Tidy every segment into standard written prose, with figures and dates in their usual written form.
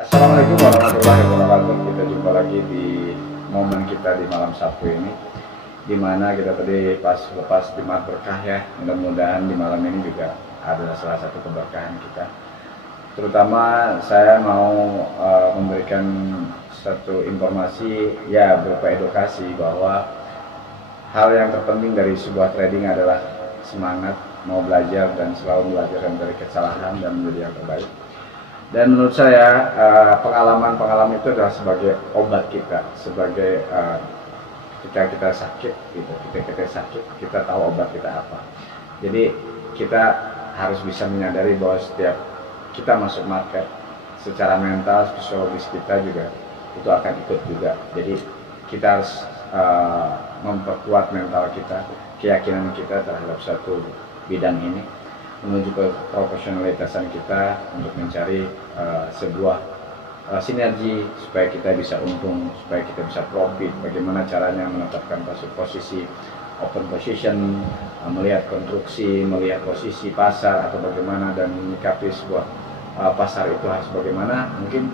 Assalamualaikum warahmatullahi wabarakatuh. Kita jumpa lagi di momen kita di malam Sabtu ini, dimana kita tadi pas lepas Jumat berkah ya. Mudah-mudahan di malam ini juga adalah salah satu keberkahan kita. Terutama saya mau memberikan satu informasi ya berupa edukasi bahwa hal yang terpenting dari sebuah trading adalah semangat, mau belajar dan selalu belajar dari kesalahan dan menjadi yang terbaik. Dan menurut saya pengalaman-pengalaman itu adalah sebagai obat kita, sebagai ketika kita sakit, gitu. Ketika kita sakit, kita tahu obat kita apa. Jadi kita harus bisa menyadari bahwa setiap kita masuk market, secara mental, psikologis kita juga itu akan ikut juga. Jadi kita harus memperkuat mental kita, keyakinan kita terhadap satu bidang ini, menuju ke profesionalitasan kita untuk mencari sebuah sinergi supaya kita bisa untung, supaya kita bisa profit. Bagaimana caranya menetapkan posisi open position, melihat konstruksi, melihat posisi pasar atau bagaimana, dan menyikapi sebuah pasar itu harus bagaimana. Mungkin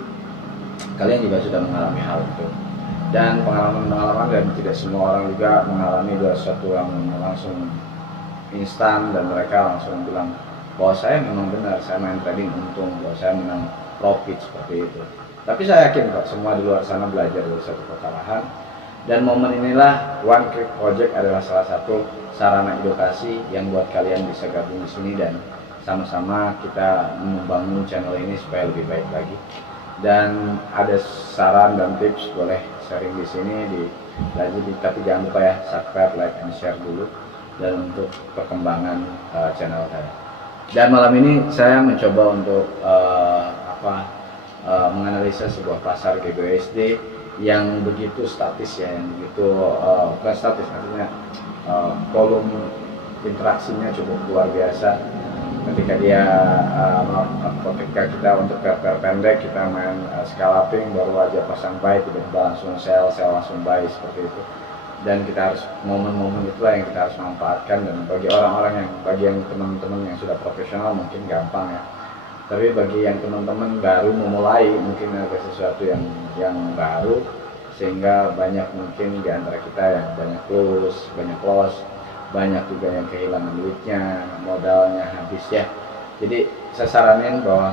kalian juga sudah mengalami hal itu, dan pengalaman-pengalaman, dan tidak semua orang juga mengalami sesuatu yang langsung instan dan mereka langsung bilang bahwa saya memang benar, saya main trading untung, bahwa saya menang profit seperti itu. Tapi saya yakin kok semua di luar sana belajar dari satu kekalahan, dan momen inilah One Click Project adalah salah satu sarana edukasi yang buat kalian bisa gabung di sini dan sama-sama kita membangun channel ini supaya lebih baik lagi. Dan ada saran dan tips boleh sharing di sini tapi jangan lupa ya subscribe, like, and share dulu dan untuk perkembangan channel saya. Dan malam ini saya mencoba untuk menganalisa sebuah pasar GBUSD yang begitu statis ya, yang begitu bukan statis, artinya volume interaksinya cukup luar biasa. Ketika ketika kita untuk pair pendek kita main scalping, baru aja pasang buy, tiba-tiba langsung sell langsung buy seperti itu. Dan kita harus momen-momen itulah yang kita harus manfaatkan. Dan bagi orang-orang yang teman-teman yang sudah profesional mungkin gampang ya, tapi bagi yang teman-teman baru memulai mungkin ada sesuatu yang baru, sehingga banyak mungkin di antara kita yang banyak banyak loss, banyak juga yang kehilangan duitnya, modalnya habis ya. Jadi saya saranin bahwa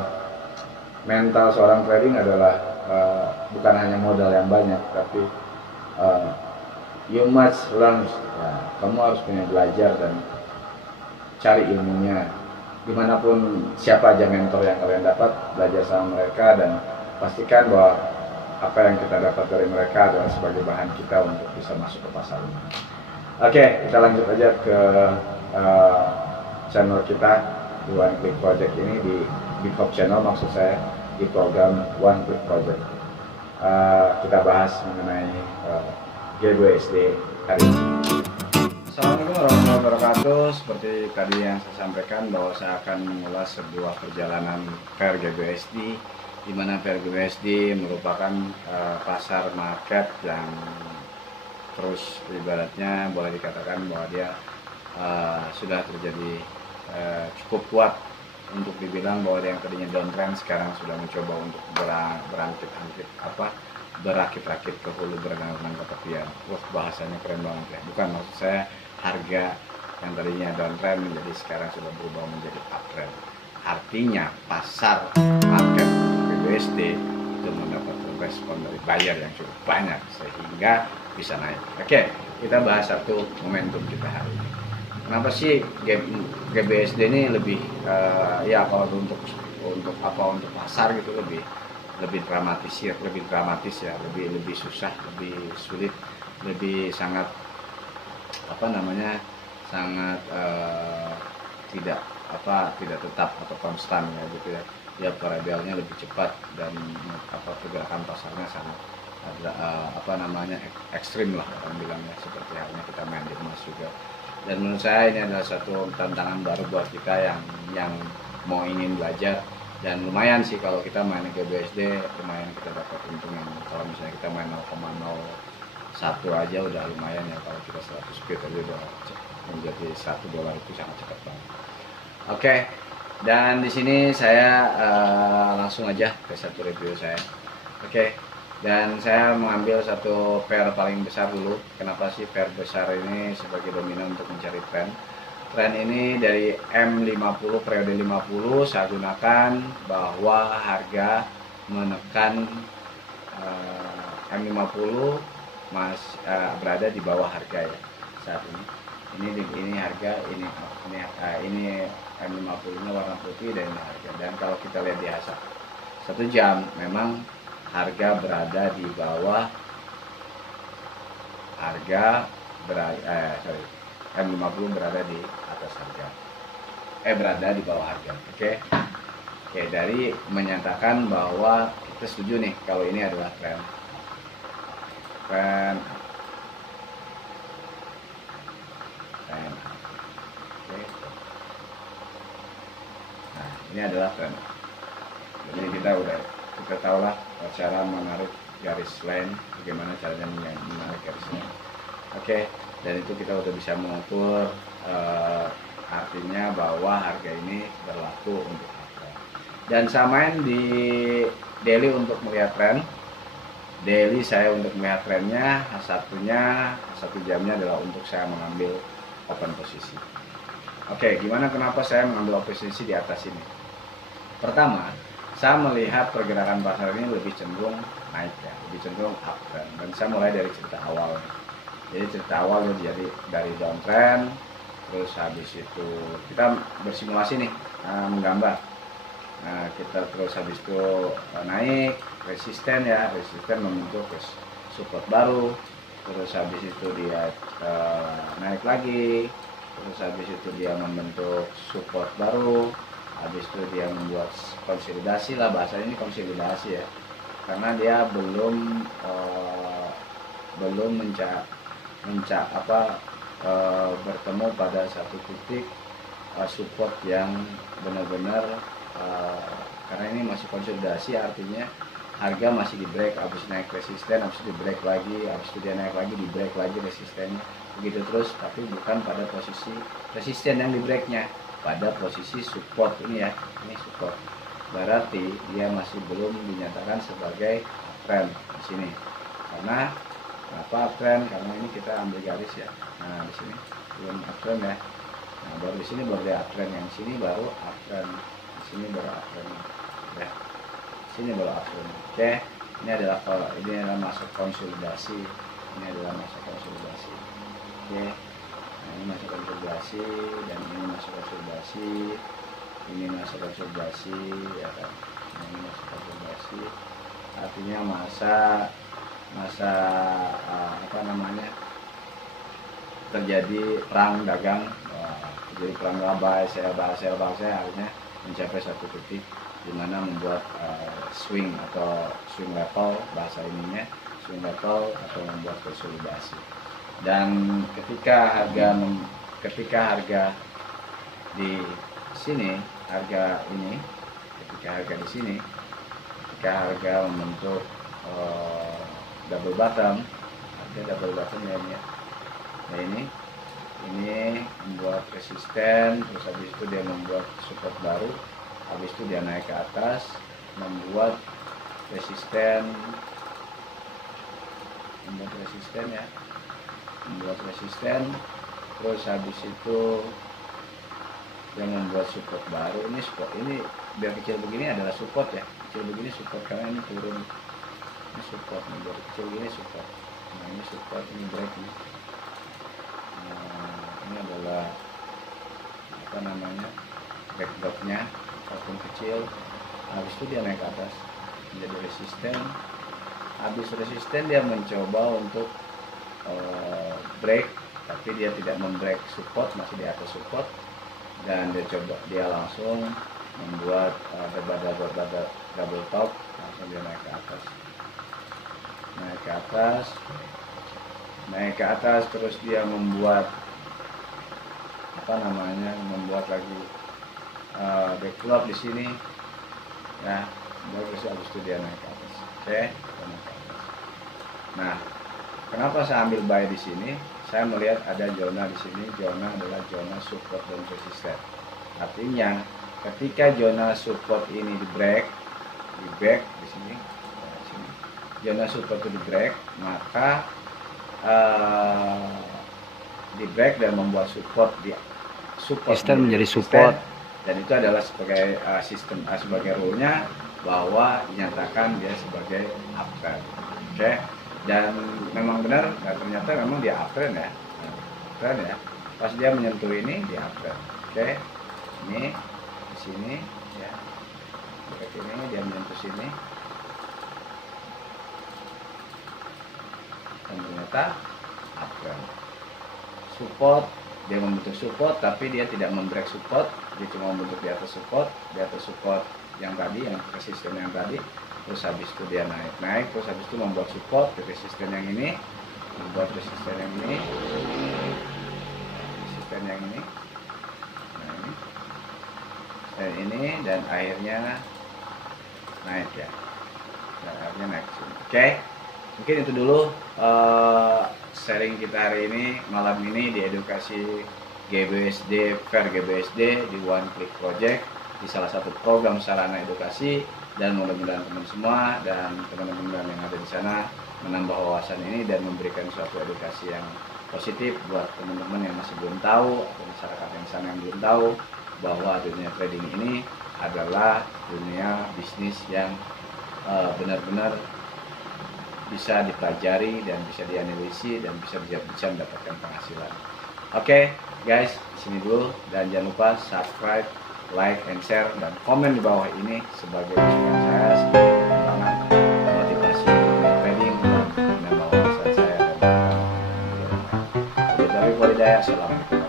mental seorang trading adalah bukan hanya modal yang banyak, tapi you must learn, ya, kamu harus punya belajar dan cari ilmunya dimanapun, siapa aja mentor yang kalian dapat, belajar sama mereka dan pastikan bahwa apa yang kita dapat dari mereka adalah sebagai bahan kita untuk bisa masuk ke pasar ini. Oke, kita lanjut aja ke channel kita di One Click Project ini, di top channel maksud saya, di program One Click Project. Kita bahas mengenai GBUSD hari ini. Assalamualaikum warahmatullahi wabarakatuh. Seperti tadi yang saya sampaikan bahwa saya akan mengulas sebuah perjalanan pair GBUSD, di mana pair GBUSD merupakan pasar market yang terus ibaratnya boleh dikatakan bahwa dia sudah terjadi cukup kuat untuk dibilang bahwa dia yang tadinya downtrend sekarang sudah mencoba untuk berakit-rakit ke hulu, berenang-renang ke tepian. Wah, bahasanya keren banget ya. Bukan maksud saya harga yang tadinya downtrend menjadi sekarang sudah berubah menjadi uptrend. Artinya pasar market BUSD itu mendapat respon dari buyer yang cukup banyak sehingga bisa naik. Oke, kita bahas satu momentum kita hari ini. Kenapa sih GBUSD ini lebih ya kalau untuk pasar gitu lebih dramatis ya, lebih susah, lebih sulit, lebih sangat sangat tidak tetap atau konstan ya gitu ya. Ya variabelnya lebih cepat dan pergerakan pasarnya sangat ekstrim lah orang bilangnya, seperti halnya kita main di emas juga. Dan menurut saya ini adalah satu tantangan baru buat kita yang mau ingin belajar. Dan lumayan sih kalau kita main GBUSD, lumayan kita dapat untung yang kalau misalnya kita main 0,01 aja udah lumayan ya. Kalau kita 100 pip aja udah menjadi $1 itu sangat cepat banget. Oke, Dan di sini saya langsung aja ke satu review saya. Oke. Dan saya mengambil satu pair paling besar dulu. Kenapa sih pair besar ini sebagai dominan untuk mencari tren? Tren ini dari M50 periode 50 saya gunakan bahwa harga menekan M50 berada di bawah harga ya saat ini. Ini harga ini M50 nya warna putih dan ini harga. Dan kalau kita lihat di asap 1 jam memang harga berada di bawah harga M50 berada di atas harga berada di bawah harga. Oke, dari menyatakan bahwa kita setuju nih kalau ini adalah tren. Oke. Nah, ini adalah tren. Jadi kita tahu lah cara menarik garis line, bagaimana caranya menarik garis line. Oke, dan itu kita udah bisa mengukur artinya bahwa harga ini berlaku untuk tren. Dan samain di daily untuk melihat tren. Daily saya untuk melihat trennya, 1 jamnya adalah untuk saya mengambil open posisi. Oke, kenapa saya mengambil posisi di atas ini? Pertama, saya melihat pergerakan pasar ini lebih cenderung naik ya, lebih cenderung uptrend. Dan saya mulai dari cerita awal. Jadi cerita awal jadi dari downtrend, terus habis itu kita bersimulasi nih, menggambar. Nah, kita terus habis itu naik, resisten membentuk support baru, terus habis itu dia naik lagi, terus habis itu dia membentuk support baru, habis itu dia membuat konsolidasi lah, bahasa ini konsolidasi ya, karena dia belum bertemu pada satu titik support yang benar-benar, karena ini masih konsolidasi, artinya harga masih di break, habis naik resisten, habis di break lagi, habis itu dia naik lagi, di break lagi resistennya, begitu terus, tapi bukan pada posisi resisten yang di breaknya, pada posisi support ini ya, ini support, berarti dia masih belum dinyatakan sebagai uptrend di sini. Karena apa uptrend? Karena ini kita ambil garis ya. Nah, di sini belum uptrend ya. Nah, baru di sini baru ada uptrend, yang sini baru uptrend, di sini baru uptrend ya. Sini baru uptrend. Oke, ini adalah masuk konsolidasi. Ini adalah masuk konsolidasi. Oke. Nah, ini masuk konsolidasi dan ini masuk konsolidasi. Ini masuk konsolidasi ya kan. Nah, ini masuk konsolidasi. Artinya masa terjadi perang dagang, terjadi perang sell buy akhirnya mencapai satu titik di mana membuat swing atau swing level, bahasa ininya swing level, atau membuat konsolidasi. Dan ketika harga di sini, ketika harga membentuk double bottom, ya ini ya. Nah, ini membuat resisten, terus habis itu dia membuat support baru, habis itu dia naik ke atas, membuat resisten terus habis itu dia membuat support baru. Ini support, ini biar kecil begini adalah support ya, kecil begini support karena ini turun, ini support nih, biar kecil begini support. Nah, ini support, ini break nih. Ini adalah backdropnya, walaupun kecil. Habis itu dia naik ke atas menjadi resisten. Habis resisten dia mencoba untuk break, tapi dia tidak membreak support, masih di atas support, dan dia langsung membuat double top, langsung dia naik ke atas, terus dia membuat lagi backlog di sini ya, bagus, habis itu dia naik ke atas. Oke, nah, kenapa saya ambil buy di sini? Saya melihat ada zona di sini, zona adalah zona support dan resisten. Artinya ketika zona support ini di break di sini, zona support itu di break, maka di break dan membuat support menjadi support, dan itu adalah sebagai sistem sebagai rule-nya bahwa dinyatakan dia sebagai uptrend. Oke. Dan memang benar, ternyata memang dia uptrend ya. Uptrend ya. Pas dia menyentuh ini dia uptrend. Oke. Ini di sini ya. Seperti ini dia menyentuh sini. Dan ternyata uptrend. Support, dia membentuk support tapi dia tidak membreak support, dia cuma membentuk di atas support yang tadi, yang resisten yang tadi. Terus habis itu dia naik, terus habis itu membuat support di resisten yang ini, membuat resisten yang ini, nah ini dan akhirnya naik ya, dan akhirnya naik sini. Oke. Mungkin itu dulu sharing kita hari ini, malam ini di edukasi GBSD, Fair GBSD di One Click Project, di salah satu program sarana edukasi. Dan mudah-mudahan teman semua dan teman-teman yang ada di sana menambah wawasan ini dan memberikan suatu edukasi yang positif buat teman-teman yang masih belum tahu, atau masyarakat yang sana yang belum tahu bahwa dunia trading ini adalah dunia bisnis yang benar-benar bisa dipelajari dan bisa dianalisi dan bisa mendapatkan penghasilan. Oke, guys, sini dulu dan jangan lupa subscribe, like, and share dan komen di bawah ini sebagai masukan saya sebagai pengembangan motivasi trading dan menambah wawasan saya dan dari Walidaya. Assalamualaikum.